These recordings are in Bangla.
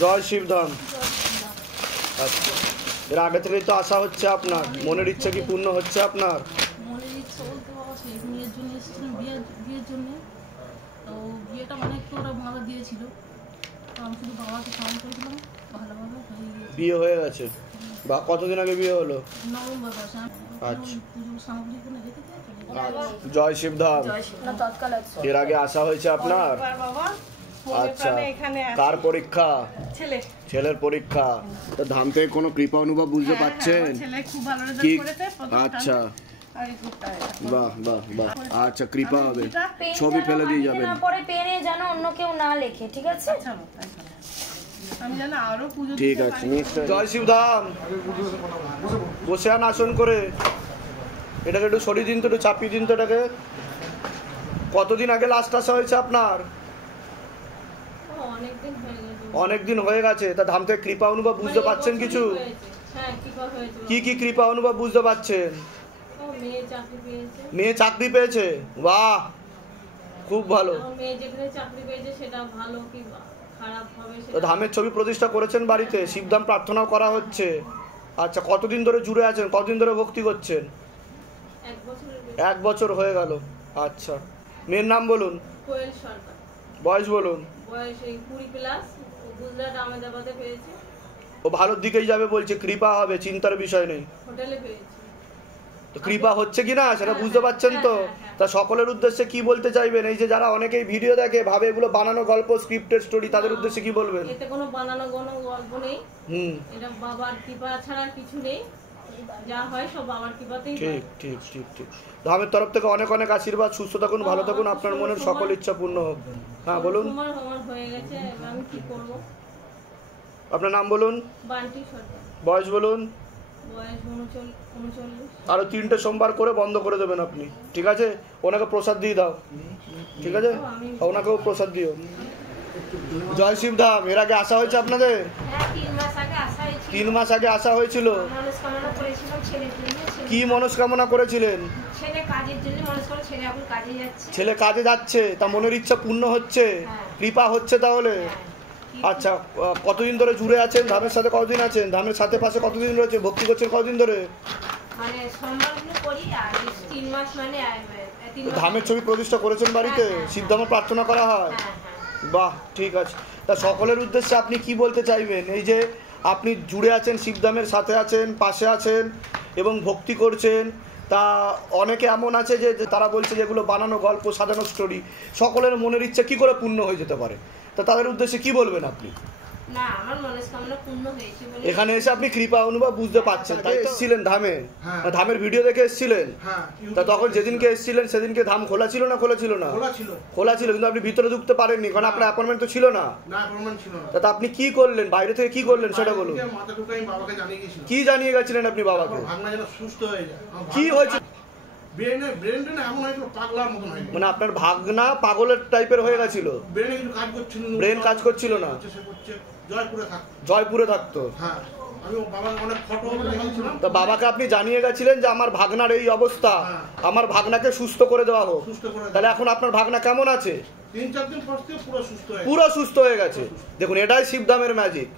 জয় শিবধাম। আচ্ছা, এর আগে থেকেই তো আশা হচ্ছে আপনার, মনের ইচ্ছা কি পূর্ণ হচ্ছে আপনার? মনের ইচ্ছা বলতে বাবা সেই মেয়ের জন্য এসেছিলাম, বিয়ের জন্য। তো বিয়েটা অনেক তো ওরা বাধা দিয়েছিল, তো আমি শুধু বাবাকে স্মরণ করেছিলাম, ভালোভাবে হয়ে গিয়েছে। বিয়ে হয়ে গেছে বা কতদিন আগে বিয়ে হলো? নভেম্বর মাসে। আচ্ছা, পুজোর সামগ্রী কিনে যেতে চাই। জয় শিবধাম। এর আগে আশা হয়েছে আপনার? আচ্ছা, কার পরীক্ষা? ছেলের পরীক্ষা। তো ধাম থেকে কোনো কৃপা অনুভব বুঝতে পারছেন? কি? আচ্ছা, বাহ বাহ বাহ, আচ্ছা কৃপা হবে, ছবি ফেলে দিয়ে যাবেন। পরে পেনে যেন অন্য কেউ না লেখে, ঠিক আছে? আমি জানি আরো পুজো। ঠিক আছে, নিশ্চয়। জয় শিবধাম। বসে আন আসন করে, এটাকে একটু সরিয়ে দিন তো, একটু চাপিয়ে দিন তো এটাকে। কতদিন আগে লাস্ট আসা হয়েছে আপনার? অনেকদিন হয়ে গেছে। তা ধাম থেকে কৃপা অনুভব বুঝতে পারছেন কিছু? কি কি কৃপা অনুভব বুঝতে পারছেন? মেয়ে চাকরি পেয়েছে, বাহ খুব ভালো। ধামের ছবি প্রতিষ্ঠা করেছেন বাড়িতে, শিবধাম প্রার্থনাও করা হচ্ছে। আচ্ছা, কতদিন ধরে জুড়ে আছেন, কতদিন ধরে ভক্তি করছেন? 1 বছর হয়ে গেল। আচ্ছা, মেয়ের নাম বলুন, বয়স বলুন। ও ভালোর দিকেই যাবে বলছে, কৃপা হবে, চিন্তার বিষয় নেই। তো কৃপা হচ্ছে কিনা সেটা বুঝতে পারছেন তো? তা সকলের উদ্দেশ্যে কি বলতে চাইবেন? এই যে যারা অনেকেই ভিডিও দেখে ভাবে এগুলো বানানো গল্প, স্ক্রিপ্টেড স্টোরি, তাদের উদ্দেশ্যে কি বলবেন? এতে কোনো বানানো কোনো গল্প নেই, এটা বাবার কৃপা ছাড়া কিছু নেই, যা হয় সব বাবার কৃপাতেই। ঠিক ঠিক ঠিক ঠিক। ধামের তরফ থেকে অনেক অনেক আশীর্বাদ, সুস্থ থাকুন, ভালো থাকুন, আপনার মনের সকল ইচ্ছা পূর্ণ হোক। হ্যাঁ বলুন। আমার হয়ে গেছে, আমি কি করব? আপনার নাম বলুন। বান্টি সরকার। বয়স বলুন। বয়স 39। আরো 3টে সোমবার করে বন্ধ করে দেবেন আপনি, ঠিক আছে? ওনাকে প্রসাদ দিয়ে দাও, ঠিক আছে? ওনাকেও প্রসাদ দিও। জয় শিবধাম। এর আগে আসা হয়েছে আপনাদের? 3 মাস আগে আসা হয়েছিল। কি মনস্কামনা করেছিলেন? ছেলে কাজে যাচ্ছে, তা মনের ইচ্ছা পূর্ণ হচ্ছে, কৃপা হচ্ছে তাহলে? আচ্ছা, কতদিন ধরে জুড়ে আছেন ধামের সাথে? কতদিন আছেন ধামের সাথে? পাশে কতদিন রয়েছে? ভক্তি করছেন কতদিন ধরে? ধামের ছবি প্রতিষ্ঠা করেছেন বাড়িতে, শিবধামে প্রার্থনা করা হয়, বাহ ঠিক আছে। তা সকলের উদ্দেশ্যে আপনি কি বলতে চাইবেন? এই যে আপনি জুড়ে আছেন, শিবধামের সাথে আছেন, পাশে আছেন এবং ভক্তি করছেন, তা অনেকে এমন আছে যে তারা বলছে যেগুলো বানানো গল্প, সাজানো স্টোরি, সকলের মনের ইচ্ছা কি করে পূর্ণ হয়ে যেতে পারে? তা তাদের উদ্দেশ্যে কি বলবেন আপনি? না, আমার মনস্কামনা পূর্ণ হয়েছে বলে এখানে এসে আপনি কৃপা অনুভব বুঝতে পারছেন, তাই এসেছিলেন ধামে? ধামের ভিডিও দেখে এসেছিলেন? তা তখন যেদিনকে এসেছিলেন সেদিনকে ধাম খোলা ছিল না? খোলা ছিল না? খোলা ছিল, কিন্তু আপনি ভিতরে ঢুকতে পারেননি কারণ আপনার অ্যাপয়েন্টমেন্ট তো ছিল না। তা আপনি কি করলেন বাইরে থেকে? কি করলেন সেটা বলুন। কি জানিয়ে গেছিলেন আপনি বাবাকে? কি হয়েছে? মানে আপনার ভাগনা পাগলের টাইপের হয়ে গেছিল, ব্রেন কাজ করছিল না, জয়পুরে থাকতো। তো বাবাকে আপনি জানিয়ে গেছিলেন যে আমার ভাগনার এই অবস্থা, আমার ভাগনাকে সুস্থ করে দেওয়া হোক। তাহলে এখন আপনার ভাগনা কেমন আছে? 3-4 দিন পর থেকে পুরো সুস্থ হয়ে গেছে। দেখুন, এটাই শিবধামের ম্যাজিক।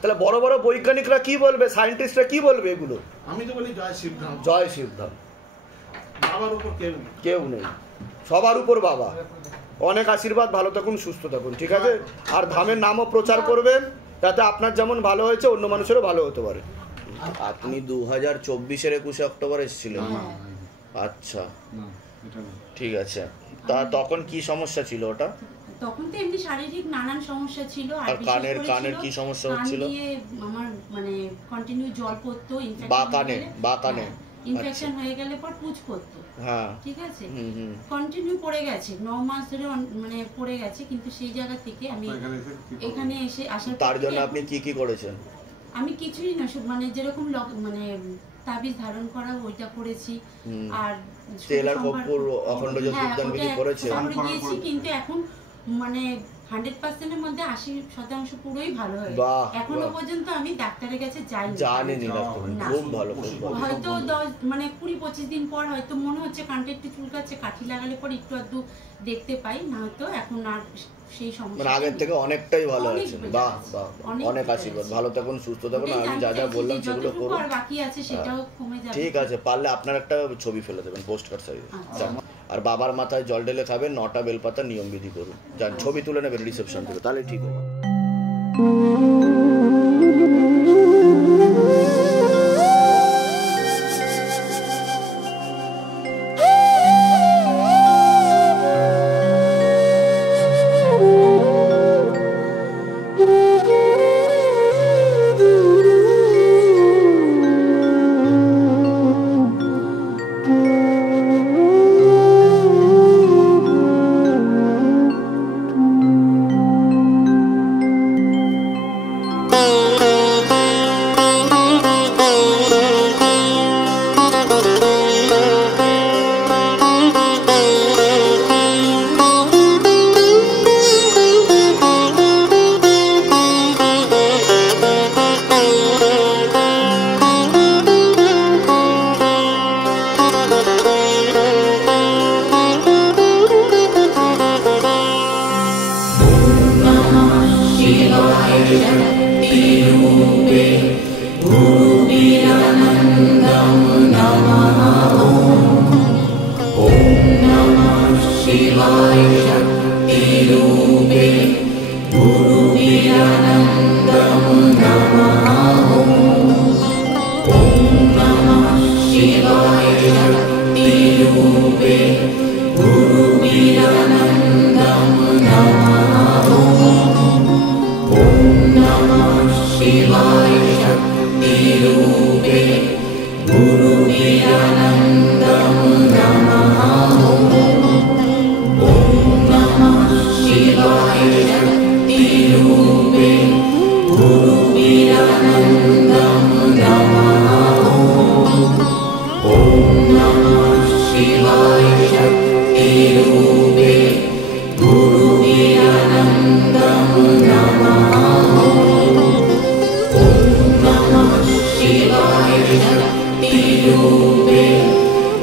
তাহলে বড় বড় বৈজ্ঞানিকরা কি বলবে, সায়েন্টিস্টরা কি বলবে এগুলো? আমি তো বলি জয় শিবধাম। জয় শিবধাম। বাবার উপর কেউ নেই, সবার উপর বাবা। অনেক আশীর্বাদ, ভালো থাকুন, সুস্থ থাকুন, ঠিক আছে? আর ধামের নামও প্রচার করবেন, যাতে আপনার যেমন ভালো হয়েছে অন্য মানুষেরও ভালো হতে পারে। আপনি 2024-এর 21 অক্টোবর এসেছিলেন? আচ্ছা ঠিক আছে। তা তখন কি সমস্যা ছিল ওটা? তখন তো এমনি শারীরিক নানান সমস্যা ছিল। আর কানের কি সমস্যা হচ্ছিল? আমার মানে কন্টিনিউ জল পড়তো, বা কানে ইনফেকশন হয়ে গেলে পর পুজ পড়তো। হ্যাঁ, ঠিক আছে, কন্টিনিউ পড়ে গেছে, 9 মাস ধরে মানে পড়ে গেছে। কিন্তু সেই জায়গা থেকে আমি এখানে এসে আসার পর, তার জন্য আপনি কি কি করেছেন? আমি কিছুই না, মানে যেরকম মানে তাবিজ ধারণ করা ওইটা করেছি, আর তেল আর কর্পূর অখণ্ড জ্যোতির্দান বিধি করেছে। কিন্তু এখন মানে 100%-এর মধ্যে 80% পুরোই ভালো হয়ে বাহ, গেছে। এখনো বাহ। পর্যন্ত আমি ডাক্তারের কাছে যাইনি। জানেনি ডাক্তার, না। খুব ভালো খুব ভালো। হয়তো 20-25 দিন পর হয়তো মনে হচ্ছে কানটা একটু চুলকাচ্ছে, কাঠি লাগালে পর একটু আধটু দেখতে পাই, না হয়তো এখন আর সেই সমস্যা মানে আগের থেকে অনেকটাই ভালো অনেক আছেন। বেড়ে বাহ গেছে, বাহ, অনেক অনেক বেড়ে আশীর্বাদ। গেছে। ভালো থাকুন, সুস্থ থাকুন, ওটাই আমি জানতে যা যা চাইছি বললাম যে সেগুলো যতটুকু করুন। আর বাকি আছে সেটাও কমে যাবে। ঠিক আছে, পারলে আপনার একটা ছবি ফেলে দেবেন পোস্ট কার্ড সাইজে। আচ্ছা। আর বাবার মাথায় জল ঢেলে খাবেন, 9টা বেলপাতা নিয়মবিধি করুন, যান ছবি তুলে নেবেন রিসেপশন থেকে, তাহলে ঠিক হবে।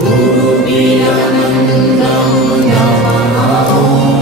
Guru Viranandam Namah